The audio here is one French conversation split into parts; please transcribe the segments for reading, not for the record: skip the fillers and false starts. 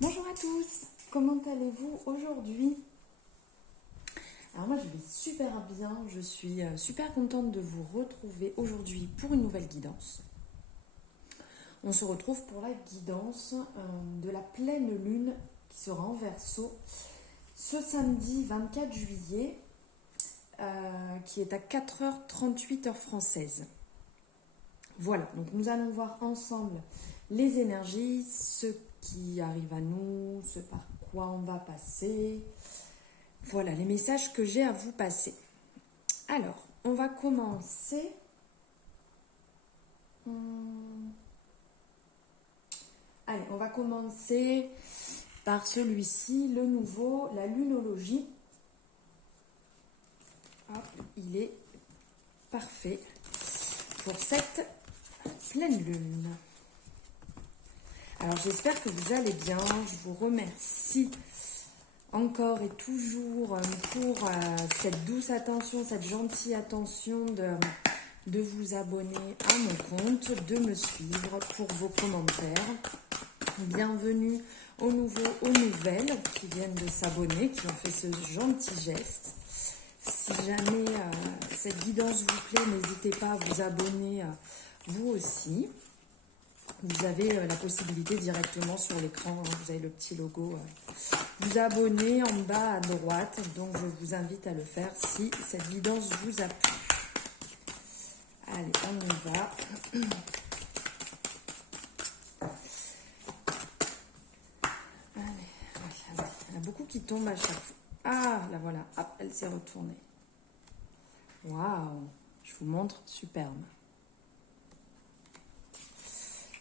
Bonjour à tous, comment allez-vous aujourd'hui? Alors moi je vais super bien, je suis super contente de vous retrouver aujourd'hui pour une nouvelle guidance. On se retrouve pour la guidance de la pleine lune qui sera en Verseau ce samedi 24 juillet qui est à 4h38 heure française. Voilà, donc nous allons voir ensemble les énergies, ce qui arrive à nous, ce par quoi on va passer. Voilà les messages que j'ai à vous passer. Alors, on va commencer. Allez, on va commencer par celui-ci, le nouveau, la lunologie. Hop, il est parfait pour cette pleine lune. Alors j'espère que vous allez bien, je vous remercie encore et toujours pour cette douce attention, cette gentille attention de vous abonner à mon compte, de me suivre pour vos commentaires. Bienvenue aux nouveaux, aux nouvelles qui viennent de s'abonner, qui ont fait ce gentil geste. Si jamais cette guidance vous plaît, n'hésitez pas à vous abonner vous aussi. Vous avez la possibilité directement sur l'écran, vous avez le petit logo, vous abonner en bas à droite. Donc je vous invite à le faire si cette guidance vous a plu. Allez, on y va. Allez, il y en a beaucoup qui tombent à chaque fois. Ah, là voilà, hop, elle s'est retournée. Waouh, je vous montre, superbe.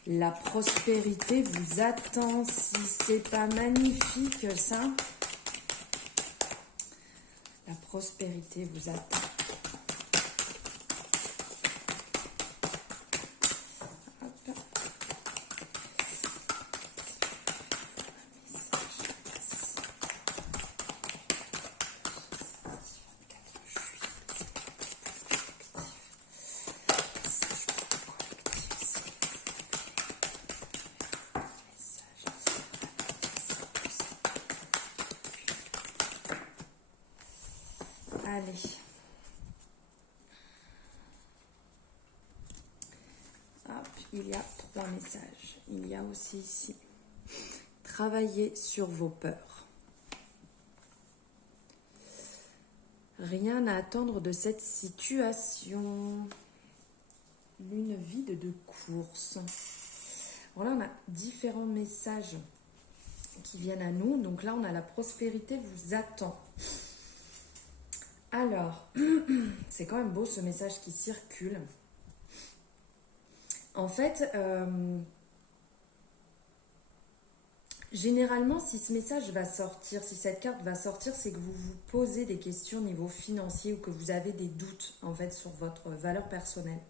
La prospérité vous attend, si c'est pas magnifique ça. La prospérité vous attend. Hop. Allez. Hop, il y a 3 messages. Il y a aussi ici. Travaillez sur vos peurs. Rien à attendre de cette situation. Lune vide de course. Alors là, on a différents messages qui viennent à nous. Donc là, on a la prospérité vous attend. Alors, c'est quand même beau ce message qui circule. En fait, généralement, si ce message va sortir, si cette carte va sortir, c'est que vous vous posez des questions au niveau financier ou que vous avez des doutes en fait sur votre valeur personnelle.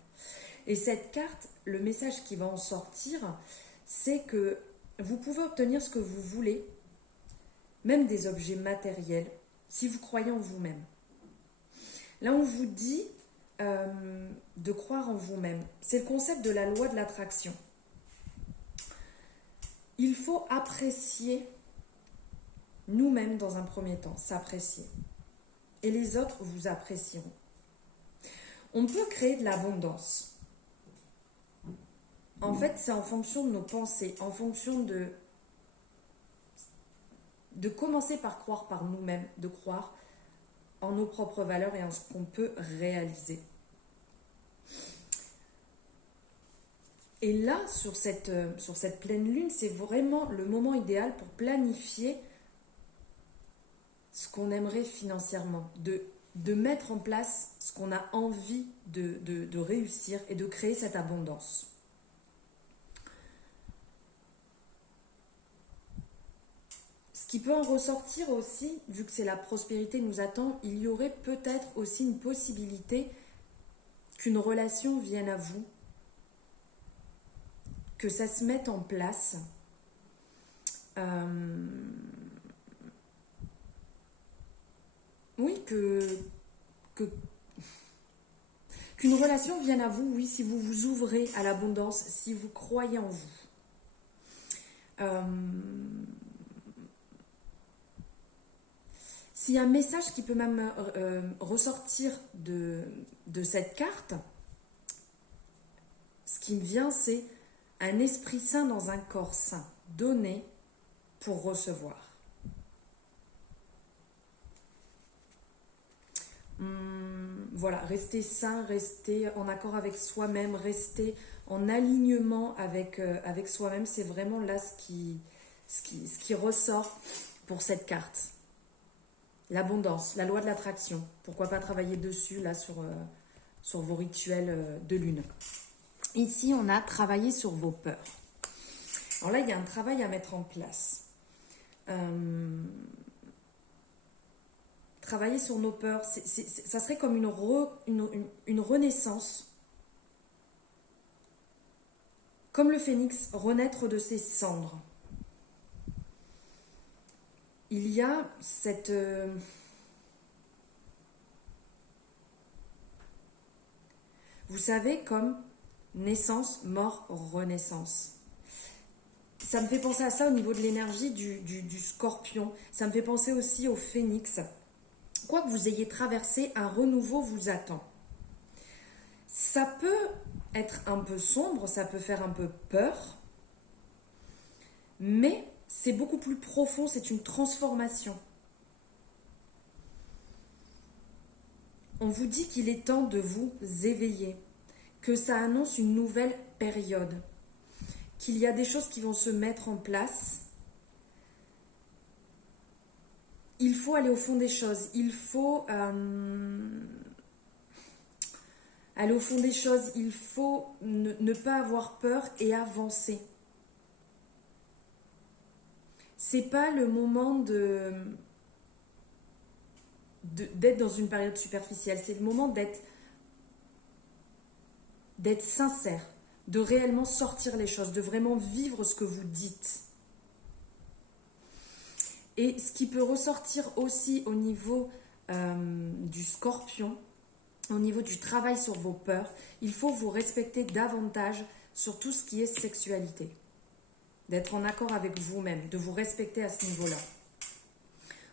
Et cette carte, le message qui va en sortir, c'est que vous pouvez obtenir ce que vous voulez, même des objets matériels, si vous croyez en vous-même. Là, on vous dit de croire en vous-même. C'est le concept de la loi de l'attraction. Il faut apprécier nous-mêmes dans un premier temps, s'apprécier. Et les autres vous apprécieront. On peut créer de l'abondance. En fait, c'est en fonction de nos pensées, en fonction de commencer par croire par nous-mêmes, de croire en nos propres valeurs et en ce qu'on peut réaliser. Et là, sur cette pleine lune, c'est vraiment le moment idéal pour planifier ce qu'on aimerait financièrement, de mettre en place ce qu'on a envie de réussir et de créer cette abondance. Ce qui peut en ressortir aussi, vu que c'est la prospérité nous attend, il y aurait peut-être aussi une possibilité qu'une relation vienne à vous, que ça se mette en place. Oui, qu'une relation vienne à vous, oui, si vous vous ouvrez à l'abondance, si vous croyez en vous. S'il y a un message qui peut même ressortir de cette carte, ce qui me vient, c'est un esprit sain dans un corps sain. Donner pour recevoir. Voilà, rester sain, rester en accord avec soi-même, rester en alignement avec soi-même, c'est vraiment là ce qui ressort pour cette carte. L'abondance, la loi de l'attraction. Pourquoi pas travailler dessus là sur vos rituels de lune. Ici, on a travaillé sur vos peurs. Alors là, il y a un travail à mettre en place. Travailler sur nos peurs, ça serait comme une renaissance. Comme le phénix, renaître de ses cendres. Il y a cette... vous savez, comme naissance, mort, renaissance. Ça me fait penser à ça au niveau de l'énergie du scorpion. Ça me fait penser aussi au phénix. Quoi que vous ayez traversé, un renouveau vous attend. Ça peut être un peu sombre, ça peut faire un peu peur, mais c'est beaucoup plus profond, c'est une transformation. On vous dit qu'il est temps de vous éveiller, que ça annonce une nouvelle période, qu'il y a des choses qui vont se mettre en place. Il faut aller au fond des choses, il faut aller au fond des choses, il faut ne pas avoir peur et avancer. C'est pas le moment d'être dans une période superficielle, c'est le moment d'être sincère, de réellement sortir les choses, de vraiment vivre ce que vous dites. Et ce qui peut ressortir aussi au niveau du scorpion, au niveau du travail sur vos peurs, il faut vous respecter davantage sur tout ce qui est sexualité. D'être en accord avec vous-même, de vous respecter à ce niveau-là.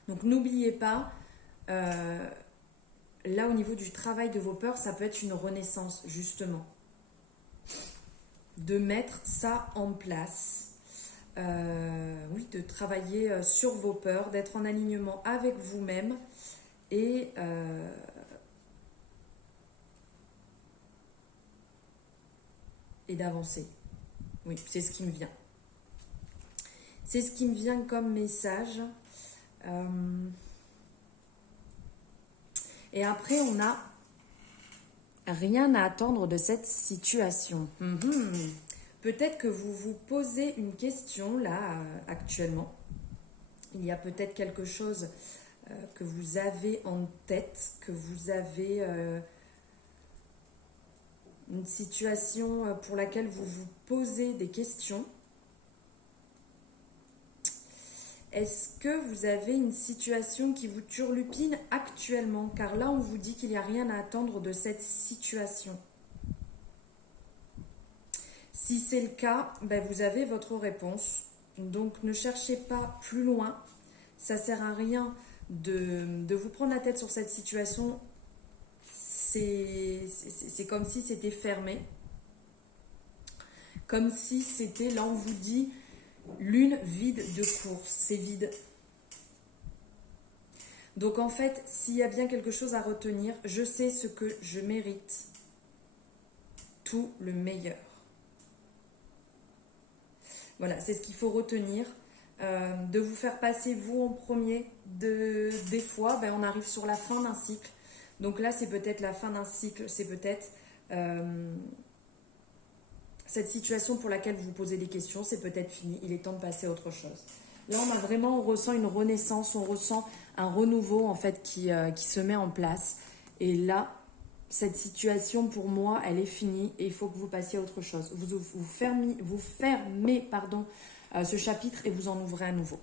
Donc n'oubliez pas, là au niveau du travail de vos peurs, ça peut être une renaissance justement. De mettre ça en place. Oui, de travailler sur vos peurs, d'être en alignement avec vous-même et d'avancer. Oui, c'est ce qui me vient. C'est ce qui me vient comme message. Et après, on a rien à attendre de cette situation. Peut-être que vous vous posez une question là, actuellement. Il y a peut-être quelque chose que vous avez en tête, que vous avez une situation pour laquelle vous vous posez des questions. Est-ce que vous avez une situation qui vous turlupine actuellement? Car là, on vous dit qu'il n'y a rien à attendre de cette situation. Si c'est le cas, vous avez votre réponse. Donc, ne cherchez pas plus loin. Ça ne sert à rien de vous prendre la tête sur cette situation. C'est comme si c'était fermé. Comme si c'était, là, on vous dit... lune vide de course, c'est vide. Donc en fait, s'il y a bien quelque chose à retenir, je sais ce que je mérite. Tout le meilleur. Voilà, c'est ce qu'il faut retenir. De vous faire passer vous en premier. Des fois, on arrive sur la fin d'un cycle. Donc là, c'est peut-être la fin d'un cycle. C'est peut-être... cette situation pour laquelle vous vous posez des questions, c'est peut-être fini, il est temps de passer à autre chose. Là, on ressent une renaissance, on ressent un renouveau en fait qui se met en place. Et là, cette situation pour moi, elle est finie et il faut que vous passiez à autre chose. Vous fermez ce chapitre et vous en ouvrez un nouveau.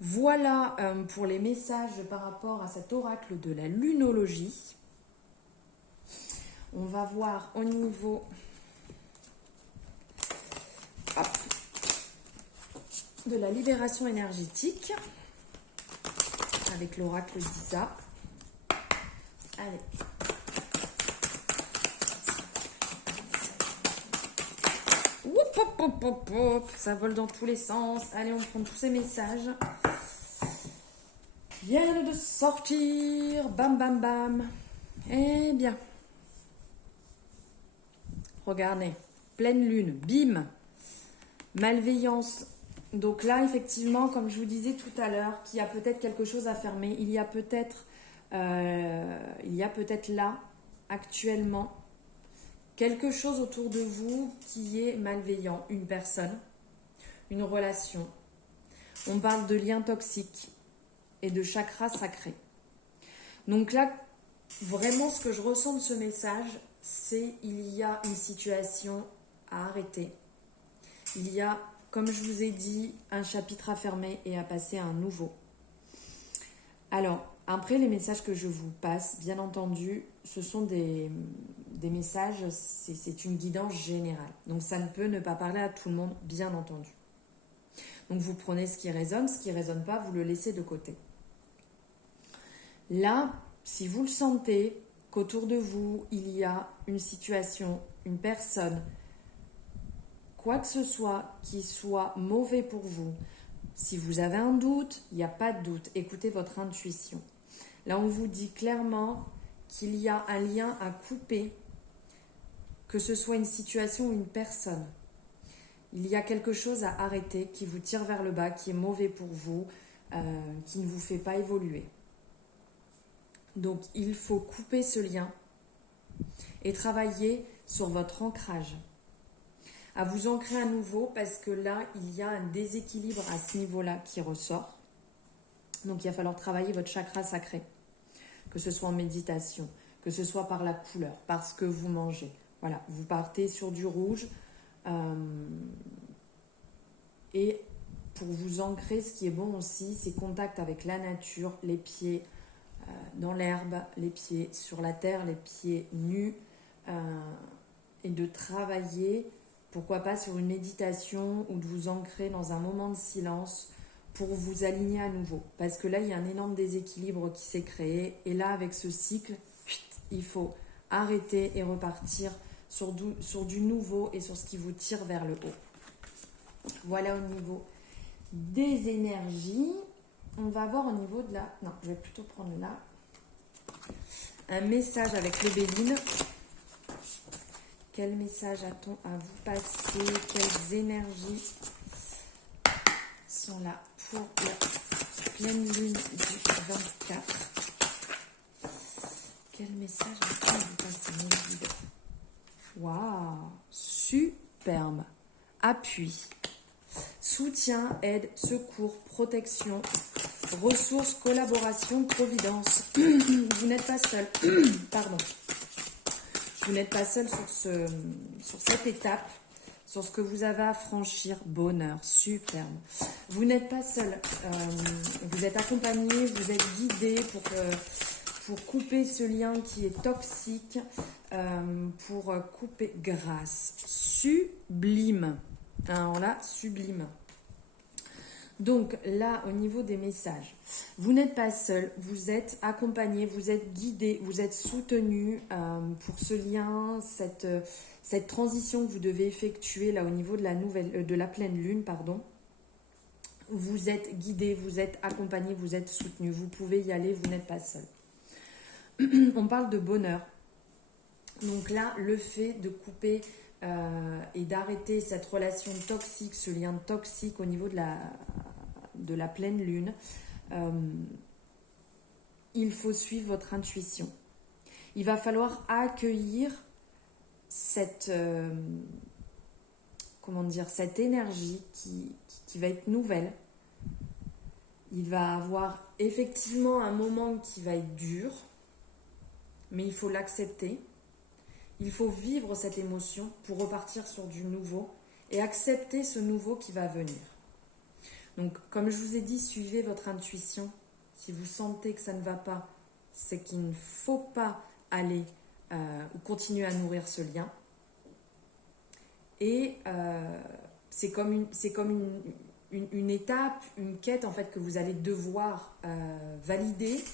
Voilà pour les messages par rapport à cet oracle de la lunologie. On va voir au niveau de la libération énergétique. avec l'oracle d'Isa. Allez. Oup, hop, hop, hop, hop. Ça vole dans tous les sens. Allez, on prend tous ces messages. Viennent de sortir. Bam, bam, bam. Eh bien. Regardez. Pleine lune. Bim. Malveillance. Donc là, effectivement, comme je vous disais tout à l'heure, qu'il y a peut-être quelque chose à fermer. Il y a peut-être là, actuellement, quelque chose autour de vous qui est malveillant. Une personne, une relation. On parle de liens toxiques et de chakras sacrés. Donc là, vraiment, ce que je ressens de ce message, c'est il y a une situation à arrêter. Il y a, comme je vous ai dit, un chapitre à fermer et à passer à un nouveau. Alors, après les messages que je vous passe, bien entendu, ce sont des messages, c'est une guidance générale. Donc ça ne peut ne pas parler à tout le monde, bien entendu. Donc vous prenez ce qui résonne pas, vous le laissez de côté. Là, si vous le sentez, qu'autour de vous, il y a une situation, une personne, quoi que ce soit qui soit mauvais pour vous, si vous avez un doute, il n'y a pas de doute, écoutez votre intuition. Là, on vous dit clairement qu'il y a un lien à couper, que ce soit une situation ou une personne. Il y a quelque chose à arrêter qui vous tire vers le bas, qui est mauvais pour vous, qui ne vous fait pas évoluer. Donc, il faut couper ce lien et travailler sur votre ancrage. À vous ancrer à nouveau parce que là, il y a un déséquilibre à ce niveau-là qui ressort. Donc, il va falloir travailler votre chakra sacré, que ce soit en méditation, que ce soit par la couleur, par ce que vous mangez. Voilà, vous partez sur du rouge et pour vous ancrer, ce qui est bon aussi, c'est contact avec la nature, les pieds dans l'herbe, les pieds sur la terre, les pieds nus et de travailler, pourquoi pas sur une méditation ou de vous ancrer dans un moment de silence pour vous aligner à nouveau. Parce que là, il y a un énorme déséquilibre qui s'est créé et là, avec ce cycle, il faut arrêter et repartir sur du nouveau et sur ce qui vous tire vers le haut. Voilà au niveau des énergies. On va voir au niveau de la... Non, je vais plutôt prendre là. Un message avec le Béline. Quel message a-t-on à vous passer? Quelles énergies sont là pour la pleine lune du 24? Quel message a-t-on à vous passer, mon guide? Waouh! Superbe! Appui, soutien, aide, secours, protection, ressources, collaboration, providence. Vous n'êtes pas seul. Pardon. Vous n'êtes pas seul sur cette étape, sur ce que vous avez à franchir. Bonheur, superbe. Vous n'êtes pas seul. Vous êtes accompagné, vous êtes guidé pour couper ce lien qui est toxique, pour couper grâce. Sublime. Alors là, sublime. Donc là, au niveau des messages, vous n'êtes pas seul, vous êtes accompagné, vous êtes guidé, vous êtes soutenu pour ce lien, cette transition que vous devez effectuer là au niveau de la pleine lune, pardon. Vous êtes guidé, vous êtes accompagné, vous êtes soutenu, vous pouvez y aller, vous n'êtes pas seul. On parle de bonheur. Donc là, le fait de couper et d'arrêter cette relation toxique, ce lien toxique au niveau de la pleine lune, il faut suivre votre intuition. Il va falloir accueillir cette énergie qui va être nouvelle. Il va avoir effectivement un moment qui va être dur, mais il faut l'accepter. Il faut vivre cette émotion pour repartir sur du nouveau et accepter ce nouveau qui va venir. Donc, comme je vous ai dit, suivez votre intuition. Si vous sentez que ça ne va pas, c'est qu'il ne faut pas aller ou continuer à nourrir ce lien. Et c'est comme une étape, une quête en fait que vous allez devoir valider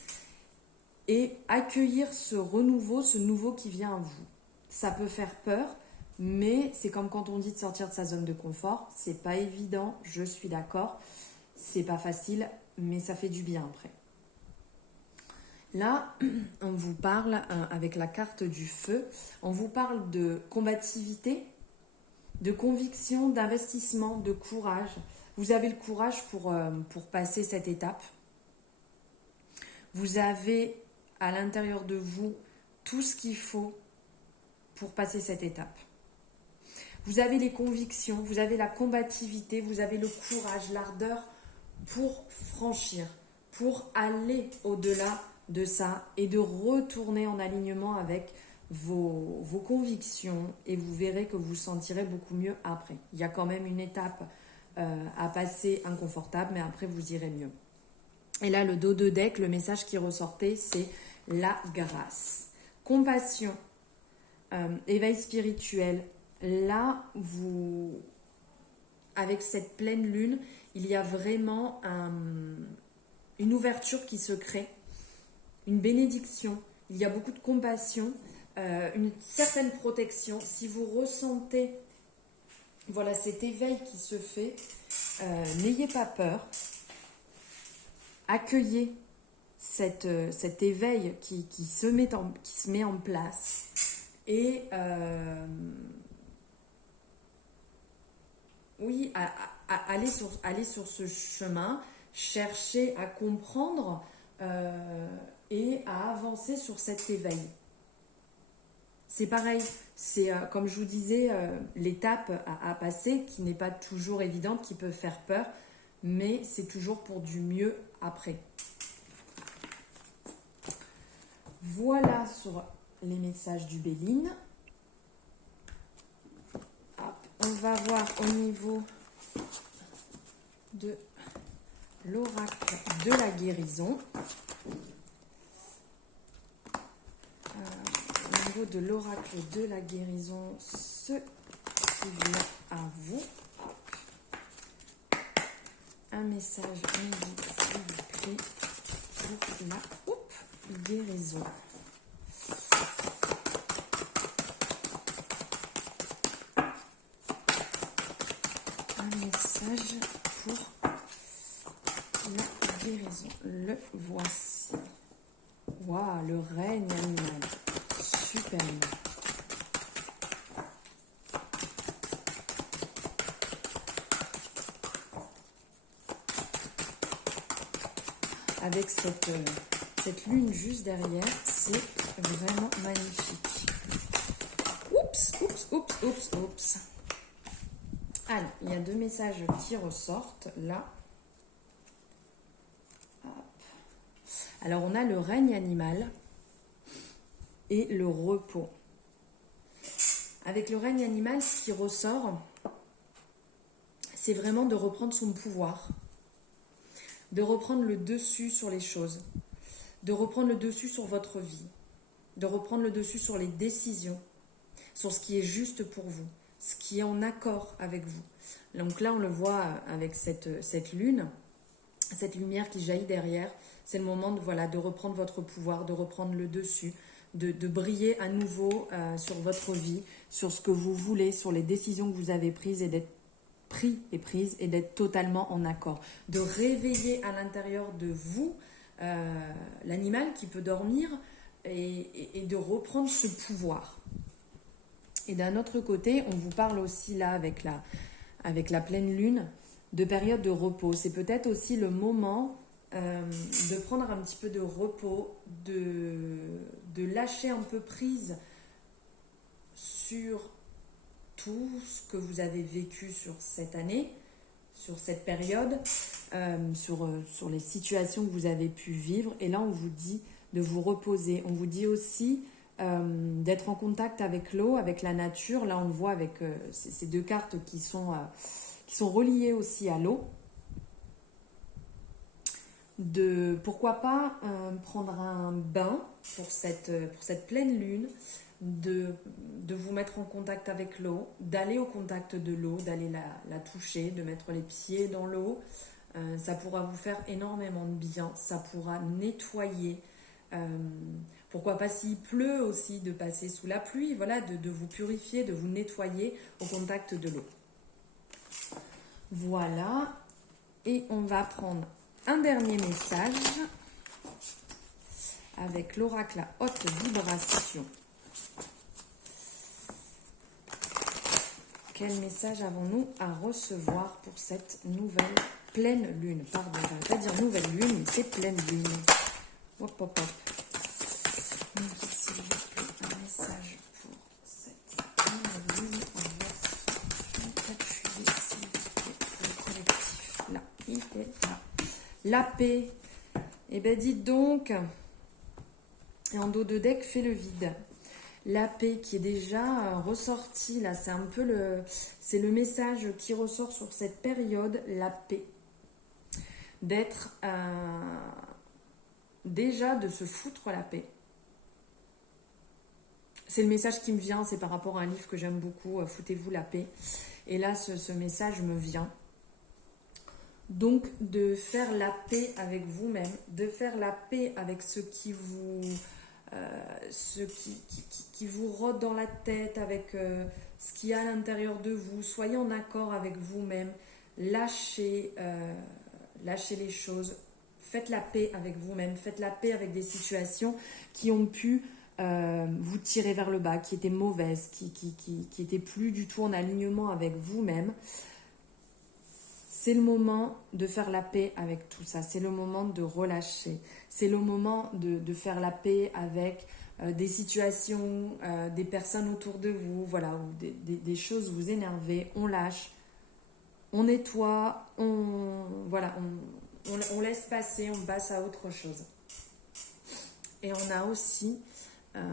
et accueillir ce renouveau, ce nouveau qui vient à vous. Ça peut faire peur, mais c'est comme quand on dit de sortir de sa zone de confort. C'est pas évident, je suis d'accord. C'est pas facile, mais ça fait du bien après. Là, on vous parle, avec la carte du feu, on vous parle de combativité, de conviction, d'investissement, de courage. Vous avez le courage pour passer cette étape. Vous avez à l'intérieur de vous tout ce qu'il faut pour passer cette étape. Vous avez les convictions, vous avez la combativité, vous avez le courage, l'ardeur pour franchir, pour aller au-delà de ça et de retourner en alignement avec vos convictions, et vous verrez que vous vous sentirez beaucoup mieux après. Il y a quand même une étape à passer inconfortable, mais après vous irez mieux. Et là, le dos de deck, le message qui ressortait, c'est la grâce. Compassion, éveil spirituel. Là, avec cette pleine lune, il y a vraiment une ouverture qui se crée, une bénédiction. Il y a beaucoup de compassion, une certaine protection. Si vous ressentez voilà, cet éveil qui se fait, n'ayez pas peur. Accueillez cet éveil qui se met en place. Et oui, aller sur ce chemin, chercher à comprendre et à avancer sur cet éveil. C'est pareil, c'est comme je vous disais, l'étape à passer qui n'est pas toujours évidente, qui peut faire peur, mais c'est toujours pour du mieux après. Voilà sur les messages du Béline. On va voir au niveau de l'oracle de la guérison. Au niveau de l'oracle de la guérison, ce qui vient à vous. Un message midi, s'il vous plaît, pour la guérison. Un message pour la guérison. Le voici. Waouh, le règne animal. Super. Avec cette lune juste derrière, c'est vraiment magnifique. Oups. Alors, il y a deux messages qui ressortent là. Hop. Alors, on a le règne animal et le repos. Avec le règne animal, ce qui ressort, c'est vraiment de reprendre son pouvoir, de reprendre le dessus sur les choses, de reprendre le dessus sur votre vie, de reprendre le dessus sur les décisions, sur ce qui est juste pour vous, ce qui est en accord avec vous. Donc là, on le voit avec cette lune, cette lumière qui jaillit derrière. C'est le moment de reprendre votre pouvoir, de reprendre le dessus, de briller à nouveau sur votre vie, sur ce que vous voulez, sur les décisions que vous avez prises et d'être prises et d'être totalement en accord. De réveiller à l'intérieur de vous l'animal qui peut dormir et de reprendre ce pouvoir. Et d'un autre côté, on vous parle aussi là avec la pleine lune de période de repos. C'est peut-être aussi le moment de prendre un petit peu de repos, de lâcher un peu prise sur tout ce que vous avez vécu sur cette année, sur cette période, sur les situations que vous avez pu vivre. Et là, on vous dit de vous reposer. On vous dit aussi d'être en contact avec l'eau, avec la nature. Là, on le voit avec ces deux cartes qui sont reliées aussi à l'eau. Pourquoi pas prendre un bain pour cette pleine lune, de vous mettre en contact avec l'eau, d'aller au contact de l'eau, d'aller la toucher, de mettre les pieds dans l'eau. Ça pourra vous faire énormément de bien, ça pourra nettoyer. Pourquoi pas s'il pleut aussi, de passer sous la pluie, voilà, de vous purifier, de vous nettoyer au contact de l'eau. Voilà, et on va prendre un dernier message avec l'oracle à haute vibration. Quel message avons-nous à recevoir pour cette nouvelle pleine lune? Pardon, je ne vais pas dire nouvelle lune, mais c'est pleine lune. Hop, hop, hop. S'il vous plaît, un message pour cette nouvelle lune en version 24 juillet, s'il vous plaît, pour le collectif. Là, il est là. La paix. Eh bien, dites donc, et en dos de deck, fait le vide. La paix qui est déjà ressortie, là, c'est un peu c'est le message qui ressort sur cette période, la paix. D'être, déjà de se foutre la paix. C'est le message qui me vient, c'est par rapport à un livre que j'aime beaucoup, Foutez-vous la paix. Et là, ce message me vient. Donc, de faire la paix avec vous-même, de faire la paix avec ce qui vous... ce qui vous rôde dans la tête, avec ce qu'il y a à l'intérieur de vous. Soyez en accord avec vous-même, lâchez les choses, faites la paix avec vous-même, faites la paix avec des situations qui ont pu vous tirer vers le bas, qui étaient mauvaises, qui étaient plus du tout en alignement avec vous-même. C'est le moment de faire la paix avec tout ça. C'est le moment de relâcher. C'est le moment de faire la paix avec des situations, des personnes autour de vous, voilà, où des choses vous énervez. On lâche, on nettoie, on laisse passer, on passe à autre chose. Et on a aussi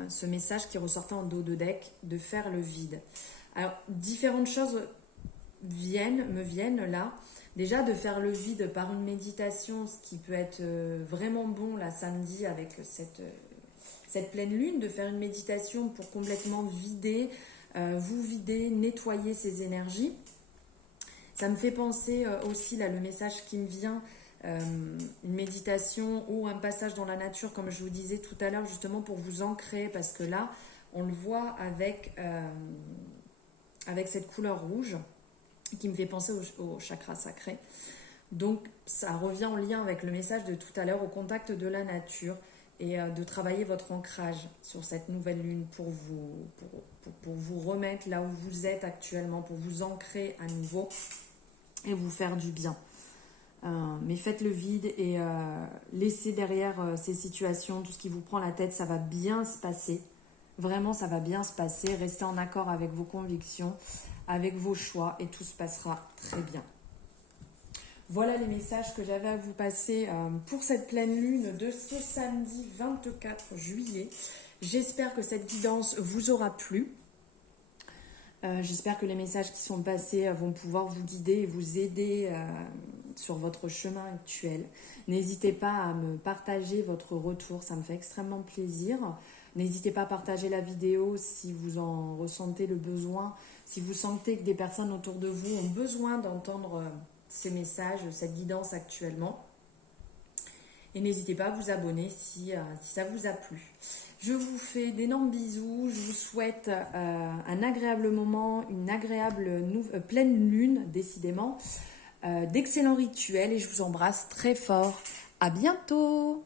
ce message qui ressortait en dos de deck, de faire le vide. Alors, différentes choses me viennent là. Déjà de faire le vide par une méditation, ce qui peut être vraiment bon là samedi avec cette pleine lune, de faire une méditation pour complètement vider, vous vider, nettoyer ces énergies. Ça me fait penser aussi, là le message qui me vient, une méditation ou un passage dans la nature, comme je vous disais tout à l'heure, justement pour vous ancrer, parce que là, on le voit avec cette couleur rouge, qui me fait penser au chakra sacré. Donc ça revient en lien avec le message de tout à l'heure, au contact de la nature, et de travailler votre ancrage sur cette nouvelle lune pour vous remettre là où vous êtes actuellement, pour vous ancrer à nouveau et vous faire du bien. Mais faites le vide et laissez derrière ces situations, tout ce qui vous prend la tête, ça va bien se passer. Vraiment, ça va bien se passer. Restez en accord avec vos convictions, avec vos choix et tout se passera très bien. Voilà les messages que j'avais à vous passer pour cette pleine lune de ce samedi 24 juillet. J'espère que cette guidance vous aura plu. J'espère que les messages qui sont passés vont pouvoir vous guider et vous aider sur votre chemin actuel. N'hésitez pas à me partager votre retour, ça me fait extrêmement plaisir. N'hésitez pas à partager la vidéo si vous en ressentez le besoin, si vous sentez que des personnes autour de vous ont besoin d'entendre ces messages, cette guidance actuellement. Et n'hésitez pas à vous abonner si ça vous a plu. Je vous fais d'énormes bisous, je vous souhaite un agréable moment, une agréable pleine lune, décidément, d'excellents rituels et je vous embrasse très fort. À bientôt!